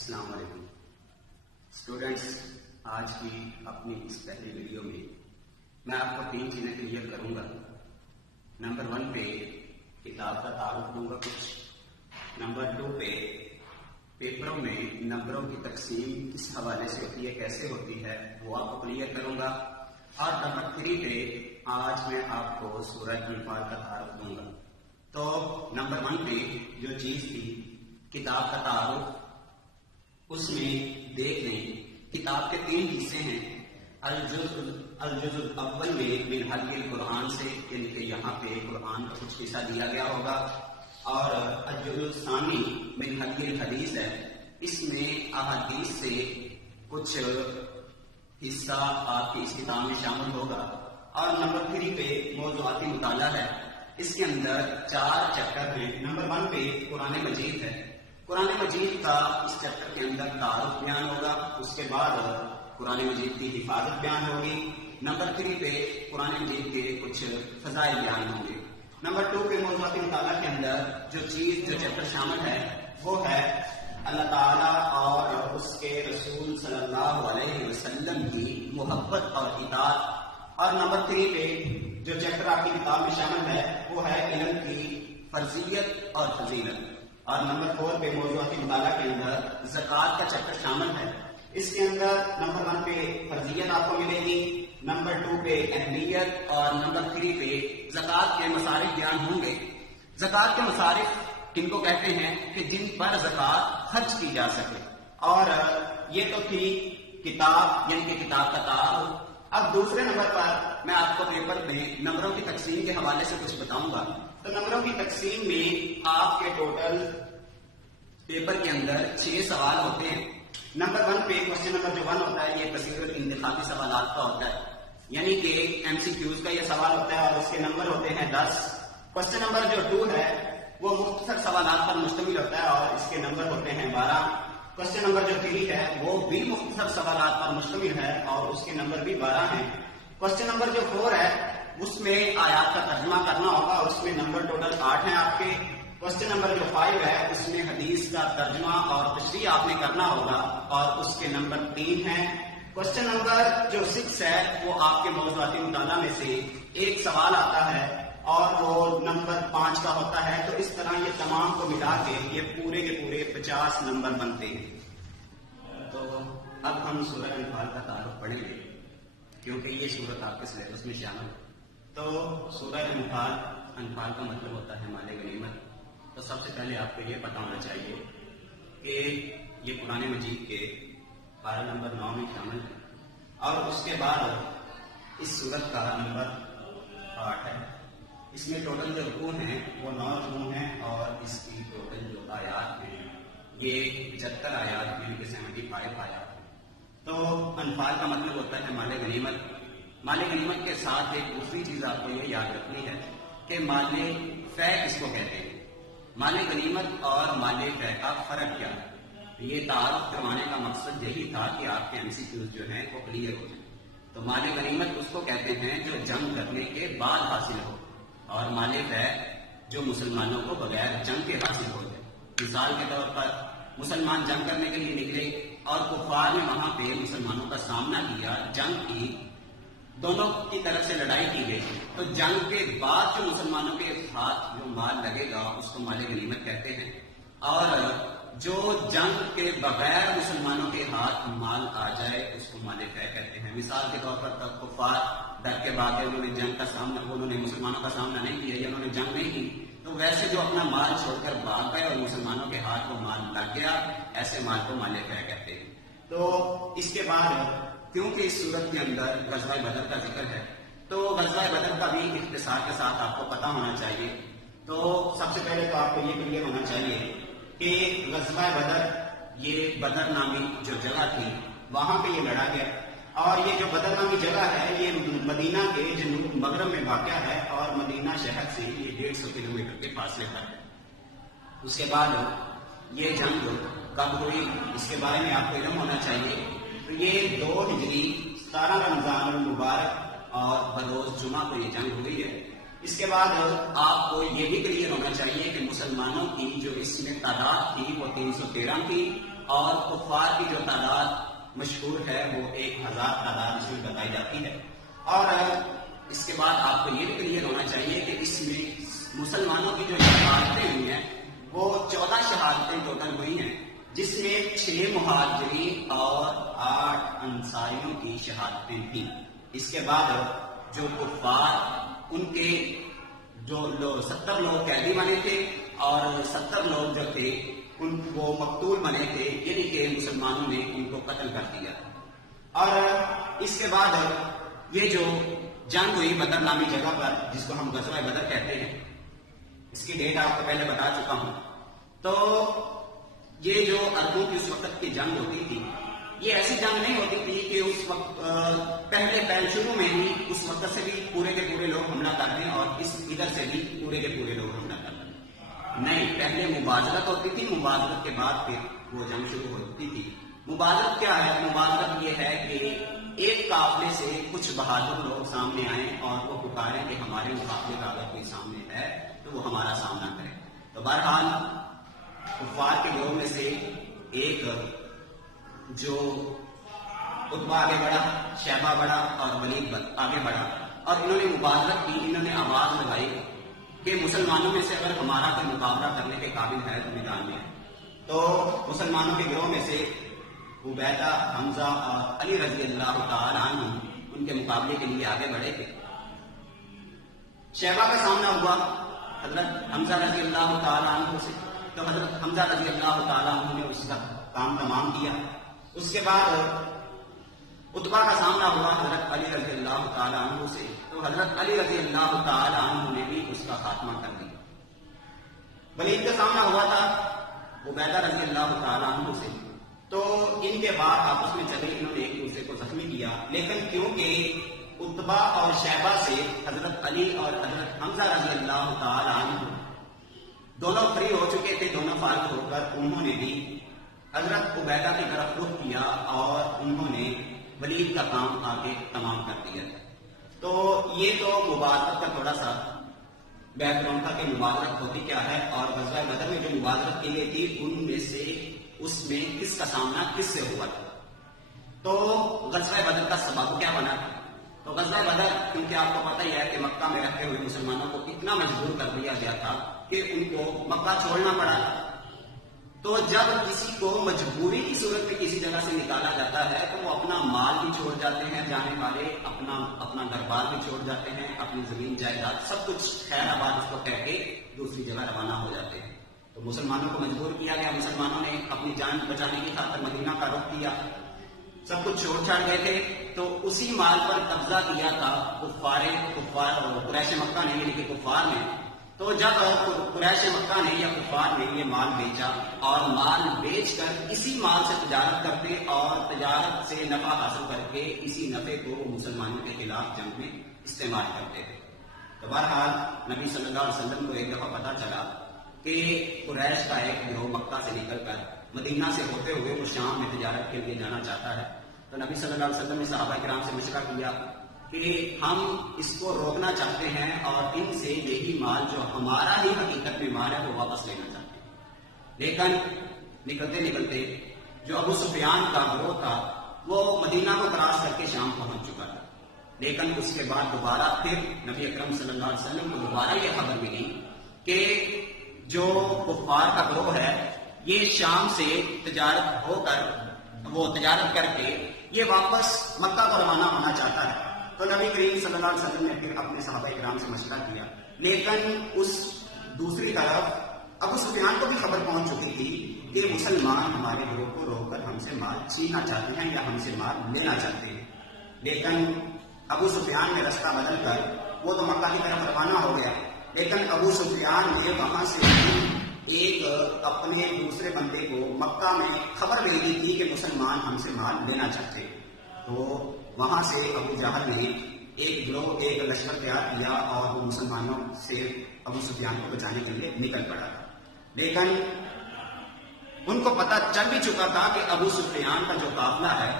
السلام علیکم اسٹوڈینٹس، آج کی اپنی اس پہلی ویڈیو میں آپ کو 3 چیزیں کلیئر کروں گا۔ نمبر 1 پہ کتاب کا تعارف دوں گا کچھ، نمبر 2 پہ پیپروں میں نمبروں کی تقسیم کس حوالے سے ہوتی ہے، کیسے ہوتی ہے، وہ آپ کو کلیئر کروں گا، اور نمبر 3 پہ آج میں آپ کو سورہ انفال کا تعارف دوں گا۔ تو نمبر 1 پہ جو چیز تھی کتاب کا تعارف، اس میں دیکھ لیں کتاب کے 3 حصے ہیں۔ الجزء الاول میں من حلق القرآن سے، یعنی کہ یہاں پہ قرآن کا کچھ حصہ دیا گیا ہوگا، اور الجزء الثانی من حلق الحدیث ہے، اس میں احادیث سے کچھ حصہ آپ کی اس کتاب میں شامل ہوگا، اور نمبر 3 پہ موضوعاتی مطالعہ ہے۔ اس کے اندر 4 چیپٹر ہیں۔ نمبر 1 پہ قرآن مجید ہے۔ قرآن مجید کا اس چیپٹر کے اندر تعارف بیان ہوگا، اس کے بعد قرآن مجید کی حفاظت بیان ہوگی۔ نمبر 3 پہ قرآن مجید کے کچھ فضائل بیان ہوں گے۔ نمبر 2 پہ موضوعاتی مطالعہ کے اندر جو چیپٹر شامل ہے وہ ہے اللہ تعالیٰ اور اس کے رسول صلی اللہ علیہ وسلم کی محبت اور اطاعت، اور نمبر 3 پہ جو چیپٹر آپ کی کتاب میں شامل ہے وہ ہے علم کی فرضیت اور فضیلت، اور نمبر 4 پہ موضوعاتی مطالعہ کے اندر زکوٰۃ کا چیپٹر شامل ہے۔ اس کے اندر نمبر 1 پہ فرضیت آپ کو ملے گی، نمبر 2 پہ اہمیت، اور نمبر 3 پہ زکوٰۃ کے مصارف بیان ہوں گے۔ زکوٰۃ کے مصارف کن کو کہتے ہیں کہ جن پر زکوٰۃ خرچ کی جا سکے، اور یہ تو تھی کتاب، یعنی کہ کتاب کا تعارف۔ اب دوسرے نمبر پر میں آپ کو پیپر میں نمبروں کی تقسیم کے حوالے سے کچھ بتاؤں گا۔ تو نمبروں کی تقسیم میں آپ کے ٹوٹل پیپر کے اندر 6 سوال ہوتے ہیں۔ نمبر 1 پہ کوشچن نمبر جو 1 ہوتا ہے یہ کثیر الانتخابی سوالات کا ہوتا ہے، یعنی کہ MCQs کا یہ سوال ہوتا ہے، اور اس کے نمبر ہوتے ہیں 10۔ کوشچن نمبر جو 2 ہے وہ مختصر سوالات پر مشتمل ہوتا ہے، اور اس کے نمبر ہوتے ہیں 12۔ کوشچن نمبر جو 3 ہے وہ بھی مختصر سوالات پر مشتمل ہے، اور اس کے نمبر بھی 12 ہیں۔ کوشچن نمبر جو 4 ہے اس میں آیات کا ترجمہ کرنا ہوگا، اور اس میں نمبر ٹوٹل 8 ہیں آپ کے۔ کوشچن نمبر جو 5 ہے اس میں حدیث کا ترجمہ اور تشریح آپ نے کرنا ہوگا، اور اس کے نمبر 3 ہیں۔ کوشچن نمبر جو 6 ہے وہ آپ کے موضوعاتی مطالعہ میں سے ایک سوال آتا ہے، اور وہ نمبر 5 کا ہوتا ہے۔ تو اس طرح یہ تمام کو ملا کے یہ پورے کے پورے 50 نمبر بنتے ہیں۔ تو اب ہم سورہ انفال کا تعارف پڑھیں گے، کیونکہ یہ سورت آپ کے سلیبس میں شامل ہے۔ تو سورہ انفال کا مطلب ہوتا ہے مال غنیمت۔ تو سب سے پہلے آپ کو یہ پتا ہونا چاہیے کہ یہ قرآن مجید کے پارہ نمبر 9 میں شامل ہے، اور اس کے بعد اس سورت کا نمبر 8 ہے۔ اس میں ٹوٹل جو رکوع ہیں وہ 9 رکوع ہیں، اور اس کی ٹوٹل جو آیات ہیں یہ 75 آیات، یعنی کہ 75 آیات ہیں۔ تو انفال کا مطلب ہوتا ہے مال غنیمت۔ مال غنیمت کے ساتھ ایک دوسری چیز آپ کو یہ یاد رکھنی ہے کہ مال فے کس کو کہتے ہیں، مال غنیمت اور مال فے کا فرق کیا ہے۔ یہ تعارف کروانے کا مقصد یہی تھا کہ آپ کے MCQs جو ہیں وہ کلیئر ہو جائیں۔ تو مال غنیمت اس کو کہتے ہیں جو جنگ کرنے کے بعد حاصل ہو، اور مال فے جو مسلمانوں کو بغیر جنگ کے حاصل ہو جائے۔ مثال کے طور پر مسلمان جنگ کرنے کے لیے نکلے، اور کفار نے وہاں پہ مسلمانوں کا سامنا کیا، جنگ کی، دونوں کی طرف سے لڑائی کی گئی، تو جنگ کے بعد جو مسلمانوں کے ہاتھ جو مال لگے گا اس کو مال غنیمت کہتے ہیں، اور جو جنگ کے بغیر مسلمانوں کے ہاتھ مال آ جائے اس کو مال فے کہتے ہیں۔ مثال کے طور پر کفار ڈر کے بھاگے، انہوں نے جنگ کا سامنا، انہوں نے مسلمانوں کا سامنا نہیں کیا، یا انہوں نے جنگ نہیں کی، تو ویسے جو اپنا مال چھوڑ کر بھاگ گئے اور مسلمانوں کے ہاتھ وہ مال لگ گیا، ایسے مال کو مال فے کہتے ہیں۔ تو اس کے بعد کیونکہ اس صورت کے اندر غزوہ بدر کا ذکر ہے، تو غزوہ بدر کا بھی اختصار کے ساتھ آپ کو پتہ ہونا چاہیے۔ تو سب سے پہلے تو آپ کو یہ کلیئر ہونا چاہیے کہ غزوہ بدر یہ بدر نامی جو جگہ تھی وہاں پہ یہ لڑا گیا، اور یہ جو بدر نامی جگہ ہے یہ مدینہ کے جنوب مغرب میں واقع ہے، اور مدینہ شہر سے یہ 150 کلومیٹر کے فاصلے پر ہے۔ اس کے بعد یہ جنگ کب ہوئی اس کے بارے میں آپ کو علم ہونا چاہیے۔ تو یہ 2 ہجری 17 رمضان المبارک اور بروز جمعہ کو یہ جنگ ہوئی ہے۔ اس کے بعد آپ کو یہ بھی کلیئر ہونا چاہیے کہ مسلمانوں کی جو اس میں تعداد تھی وہ 313 تھی اور کفار کی جو تعداد مشہور ہے وہ 1000 تعداد اس میں بتائی جاتی ہے. اور اس کے بعد آپ کو یہ بھی کلیئر ہونا چاہیے کہ اس میں مسلمانوں کی جو شہادتیں ہوئی ہیں وہ 14 شہادتیں ٹوٹل ہوئی ہیں، جس میں 6 مہاجرین اور 8 انصاریوں کی شہادتیں تھیں. اس کے بعد جو کفار ان کے جو 70 لوگ قیدی بنے تھے اور 70 لوگ جو تھے وہ مقتول بنے تھے، یعنی کہ مسلمانوں نے ان کو قتل کر دیا. اور اس کے بعد یہ جو جنگ ہوئی بدر نامی جگہ پر، جس کو ہم غزوہ بدر کہتے ہیں، اس کی ڈیٹ آپ کو پہلے بتا چکا ہوں. تو یہ جو عربوں کی اس وقت کی جنگ ہوتی تھی، یہ ایسی جنگ نہیں ہوتی تھی کہ اس وقت پہلے شروع میں ہی اس وقت سے بھی پورے کے پورے لوگ حملہ کر دیں اور اس ادھر سے بھی پورے کے پورے لوگ حملہ کر دیں. نہیں، پہلے مبازرت ہوتی تھی، مبازرت کے بعد پھر وہ جنگ شروع ہوتی تھی. مبازرت کیا ہے؟ مبازرت یہ ہے کہ ایک قافلے سے کچھ بہادر لوگ سامنے آئیں اور وہ پکاریں کہ ہمارے مقابلے کا اگر کوئی سامنے ہے تو وہ ہمارا سامنا کرے. تو بہرحال کفار کے گروہ میں سے ایک جو عتبہ آگے بڑھا، شیبہ بڑھا اور ولید آگے بڑھا اور انہوں نے مبازرت کی. انہوں نے آواز لگائی کہ مسلمانوں میں سے اگر ہمارا کوئی مقابلہ کرنے کے قابل ہے تو میدان میں ہے. تو مسلمانوں کے گروہ میں سے عبیدہ، حمزہ اور علی رضی اللہ تعالیٰ عنہ ان کے مقابلے کے لیے آگے بڑھے تھے. شیبہ کا سامنا ہوا حضرت حمزہ رضی اللہ تعالیٰ عنہ سے، تو حضرت حمزہ رضی اللہ تعالیٰ عنہ نے اس کا کام تمام کیا. اس کے بعد عتبہ کا سامنا ہوا حضرت علی رضی اللہ تعالیٰ عنہ سے، تو حضرت علی رضی اللہ تعالیٰ عنہ نے بھی اس کا خاتمہ کر دیا. ولید کا سامنا ہوا تھا عبیدہ رضی اللہ تعالیٰ عنہ سے، تو ان کے بعد آپس میں چلے، انہوں نے ایک دوسرے کو زخمی کیا. لیکن کیونکہ عتبہ اور شیبہ سے حضرت علی اور حضرت حمزہ رضی اللہ تعالیٰ عنہ دونوں فری ہو چکے تھے، دونوں فارغ ہو کر انہوں نے بھی حضرت عبیدہ کی طرف رخ کیا اور انہوں نے ولید کا کام آگے تمام کر دیا. تو یہ تو مبازرت کا تھوڑا سا بیک گراؤنڈ تھا کہ مبازرت ہوتی کیا ہے، اور غزوہ بدر میں جو مبازرت کی گئی تھی ان میں سے اس میں کس کا سامنا کس سے ہوا تھا. تو غزوہ بدر کا سبب کیا بنا؟ تو غزوہ بدر کیونکہ آپ کو پتہ ہی ہے کہ مکہ میں رہتے ہوئے مسلمانوں کو اتنا مجبور کر دیا گیا تھا کہ ان کو مکہ چھوڑنا پڑا. تو جب کسی کو مجبوری کی صورت میں کسی جگہ سے نکالا جاتا ہے تو وہ اپنا مال بھی چھوڑ جاتے ہیں، جانے والے اپنا گھر بار بھی چھوڑ جاتے ہیں، اپنی زمین جائیداد سب کچھ خیر آباد اس کو کہہ کے دوسری جگہ روانہ ہو جاتے ہیں. تو مسلمانوں کو مجبور کیا گیا، مسلمانوں نے اپنی جان بچانے کی خاطر مدینہ کا رخ کیا، سب کچھ چھوڑ چھاڑ گئے تھے. تو اسی مال پر قبضہ کیا تھا قریش مکہ نے، یعنی کہ کفار نے. تو جب قریش مکہ نے یا کفار نے یہ مال بیچا اور مال بیچ کر اسی مال سے تجارت کرتے اور تجارت سے نفع حاصل کر کے اسی نفع کو مسلمانوں کے خلاف جنگ میں استعمال کرتے تھے. تو بہرحال نبی صلی اللہ علیہ وسلم کو ایک دفعہ پتہ چلا کہ قریش کا ایک گروہ مکہ سے نکل کر مدینہ سے ہوتے ہوئے وہ شام میں تجارت کے لیے جانا چاہتا ہے. تو نبی صلی اللہ علیہ وسلم نے صحابہ کرام سے مشورہ کیا کہ ہم اس کو روکنا چاہتے ہیں اور ان سے یہی مال جو ہمارا ہی حقیقت میں مال ہے وہ واپس لینا چاہتے ہیں. لیکن نکلتے نکلتے جو ابو سفیان کا گروہ تھا وہ مدینہ کو کراس کر کے شام پہنچ چکا تھا. لیکن اس کے بعد دوبارہ پھر نبی اکرم صلی اللہ علیہ وسلم کو دوبارہ یہ خبر ملی کہ جو کفار کا گروہ ہے یہ شام سے تجارت ہو کر وہ تجارت کر کے یہ واپس مکہ کو روانہ ہونا چاہتا ہے. تو نبی کریم صلی اللہ علیہ وسلم نے پھر اپنے صحابہ کرام سے مشورہ کیا. لیکن اس دوسری طرف ابو سفیان کو بھی خبر پہنچ چکی تھی کہ مسلمان ہمارے گروہ کو روک کر ہم سے مال چھیننا چاہتے ہیں یا ہم سے مال لینا چاہتے ہیں. لیکن ابو سفیان نے رستہ بدل کر وہ تو مکہ کی طرف روانہ ہو گیا، لیکن ابو سفیان نے وہاں سے ایک اپنے دوسرے بندے کو مکہ میں خبر بھیجی تھی کہ مسلمان ہم سے مال لینا چاہتے. تو وہاں سے ابو جہل نے ایک گروہ ایک لشکر تیار کیا اور وہ مسلمانوں سے ابو سفیان کو بچانے کے لیے نکل پڑا تھا. لیکن ان کو پتہ چل بھی چکا تھا کہ ابو سفیان کا جو قافلہ ہے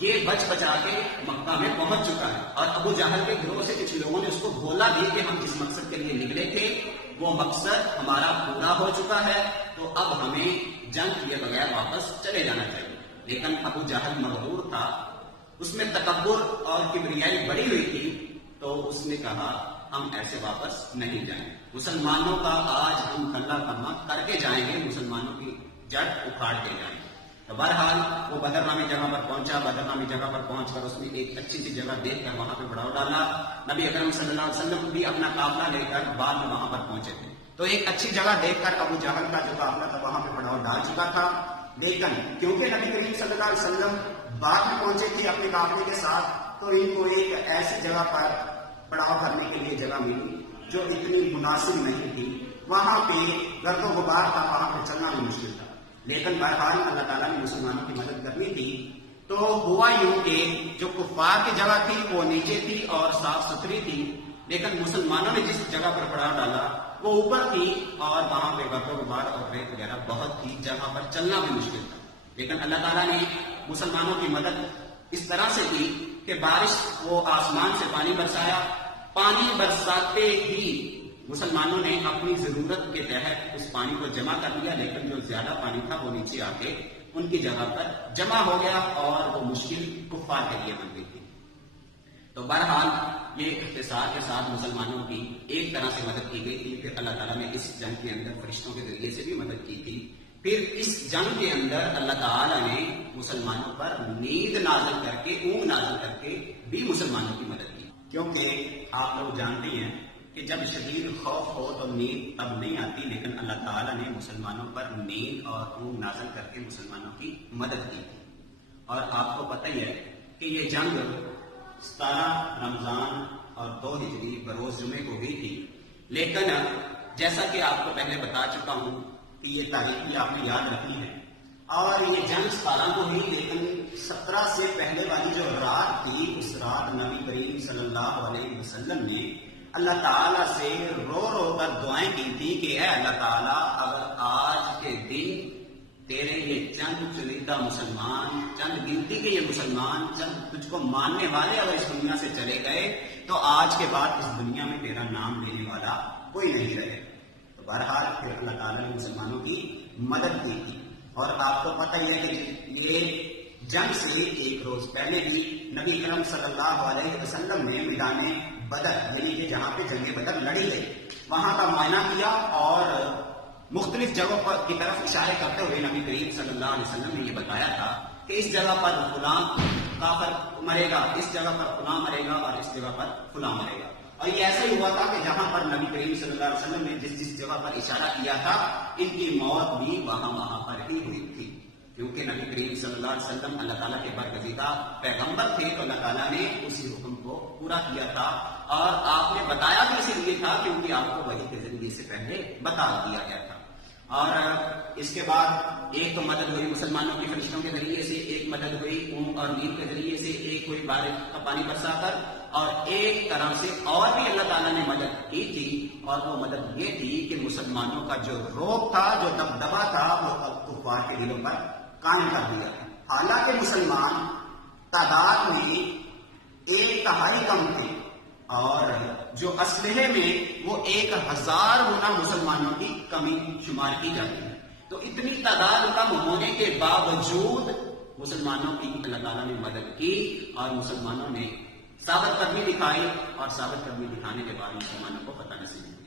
یہ بچ بچا کے مکہ میں پہنچ چکا ہے، اور ابو جہل کے گروہ سے کچھ لوگوں نے اس کو بولا بھی کہ ہم جس مقصد کے لیے نکلے تھے وہ مقصد ہمارا پورا ہو چکا ہے، تو اب ہمیں جنگ کیے بغیر واپس چلے جانا چاہیے۔ لیکن ابو جہل مغرور تھا، اس میں تکبر اور کبریائی بڑی ہوئی تھی، تو اس نے کہا ہم ایسے واپس نہیں جائیں گے، مسلمانوں کا آج ہم کلہ کما کر کے جائیں گے، مسلمانوں کی جڑ اکھاڑ کے جائیں گے۔ تو بہرحال وہ بدر نامی جگہ پر پہنچا، بدر نامی جگہ پر پہنچ کر اس نے ایک اچھی سی جگہ دیکھ کر وہاں پہ پڑاؤ ڈالا۔ نبی اکرم صلی اللہ علیہ وسلم بھی اپنا قافلہ لے کر بعد میں وہاں پر پہنچے تھے، تو ایک اچھی جگہ دیکھ کر ابو جہل کا جو قافلہ تھا وہاں پہ پڑاؤ ڈال چکا تھا، لیکن کیونکہ نبی کریم صلی اللہ علیہ وسلم بعد میں پہنچے تھے اپنے قافلے کے ساتھ، تو ان کو ایک ایسی جگہ پر پڑاؤ کرنے کے لیے جگہ ملی جو اتنی مناسب نہیں تھی، وہاں پہ گرد و غبار تھا، وہاں پہ چلنا بھی مشکل تھا، لیکن بہرحال اللہ تعالیٰ نے مسلمانوں کی مدد کرنی تھی۔ تو ہوا یوں کہ جو کفار کی جگہ تھی وہ نیچے تھی اور صاف ستھری تھی، لیکن مسلمانوں نے جس جگہ پر پڑاؤ ڈالا وہ اوپر تھی، اور وہاں پہ گرد و غبار اور ریت وغیرہ بہت تھی، جگہ پر چلنا بھی مشکل تھا، لیکن اللہ تعالیٰ نے مسلمانوں کی مدد اس طرح سے کی کہ بارش وہ آسمان سے پانی برسایا، پانی برساتے ہی مسلمانوں نے اپنی ضرورت کے تحت اس پانی کو جمع کر لیا، لیکن جو زیادہ پانی تھا وہ نیچے آ کے ان کی جگہ پر جمع ہو گیا اور وہ مشکل کفار کے لیے بن گئی تھی۔ تو بہرحال یہ اختصار کے ساتھ مسلمانوں کی ایک طرح سے مدد کی گئی تھی، پھر اللہ تعالیٰ نے اس جنگ کے اندر فرشتوں کے ذریعے سے بھی مدد کی تھی، پھر اس جنگ کے اندر اللہ تعالیٰ نے مسلمانوں پر نیند نازل کر کے، اونگ نازل کر کے بھی مسلمانوں کی مدد کی، کیونکہ آپ لوگ جانتے ہیں کہ جب شدید خوف ہو تو نیند تب نہیں آتی، لیکن اللہ تعالیٰ نے مسلمانوں پر نیند اور اونگ نازل کر کے مسلمانوں کی مدد کی تھی۔ اور آپ کو پتہ ہی ہے کہ یہ جنگ 17 رمضان اور 2 ہجری بروز جمعے کو ہوئی تھی، لیکن جیسا کہ آپ کو پہلے بتا چکا ہوں کہ یہ تاریخ بھی آپ نے یاد رکھنی ہے، اور یہ جنگ 17 کو ہوئی، لیکن 17 سے پہلے والی جو رات تھی اس رات نبی کریم صلی اللہ علیہ وسلم نے اللہ تعالیٰ سے رو رو کر دعائیں کی تھی کہ اے اللہ تعالیٰ، اگر آج کے دن تیرے یہ چند چنندہ مسلمان، چند گنتی کے یہ مسلمان، چند تجھ کو ماننے والے اگر اس دنیا سے چلے گئے تو آج کے بعد اس دنیا میں تیرا نام لینے والا کوئی نہیں رہے۔ تو بہرحال پھر اللہ تعالیٰ نے مسلمانوں کی مدد کی تھی، اور آپ کو پتہ ہی ہے کہ یہ جنگ سے ایک روز پہلے بھی نبی کرم صلی اللہ علیہ وسلم نے میدان بدر، یعنی کہ جہاں پہ جنگ بدر لڑی گئی، وہاں کا معائنہ کیا، اور مختلف جگہوں پر کی طرف اشارے کرتے ہوئے نبی کریم صلی اللہ علیہ وسلم نے یہ بتایا تھا کہ اس جگہ پر فلاں کافر مرے گا، اس جگہ پر فلاں مرے گا، اور اس جگہ پر فلاں مرے گا۔ اور یہ ایسا ہی ہوا تھا کہ جہاں پر نبی کریم صلی اللہ علیہ وسلم نے جس جگہ پر اشارہ کیا تھا ان کی موت بھی وہاں پر ہی ہوئی تھی، کیونکہ نبی کریم صلی اللہ علیہ وسلم اللہ تعالیٰ کے برگزیدہ پیغمبر تھے، تو اللہ تعالیٰ نے اسی حکم کو پورا کیا تھا، اور آپ نے بتایا بھی اسی لیے تھا کیونکہ آپ کو وحی کے ذریعے سے پہلے بتا دیا گیا تھا۔ اور اس کے بعد ایک تو مدد ہوئی مسلمانوں کی فرشتوں کے ذریعے سے، ایک مدد ہوئی اونگ اور نیند کے ذریعے سے، ایک ہوئی بارش کا پانی برسا کر، اور ایک طرح سے اور بھی اللہ تعالیٰ نے مدد کی تھی، اور وہ مدد یہ تھی کہ مسلمانوں کا جو روب تھا، جو دبدبا تھا، وہ کفار کے دلوں پر قائم کر دیا تھا۔ حالانکہ مسلمان تعداد میں 1/3 کم تھے، اور جو اسلحے میں وہ 1000 گنا مسلمانوں کی کمی شمار کی جاتی ہے، تو اتنی تعداد کم ہونے کے باوجود مسلمانوں کی اللہ تعالیٰ نے مدد کی، اور مسلمانوں نے ثابت قدمی دکھائی، اور ثابت قدمی دکھانے کے بعد مسلمانوں کو فتح نصیب ہوئی۔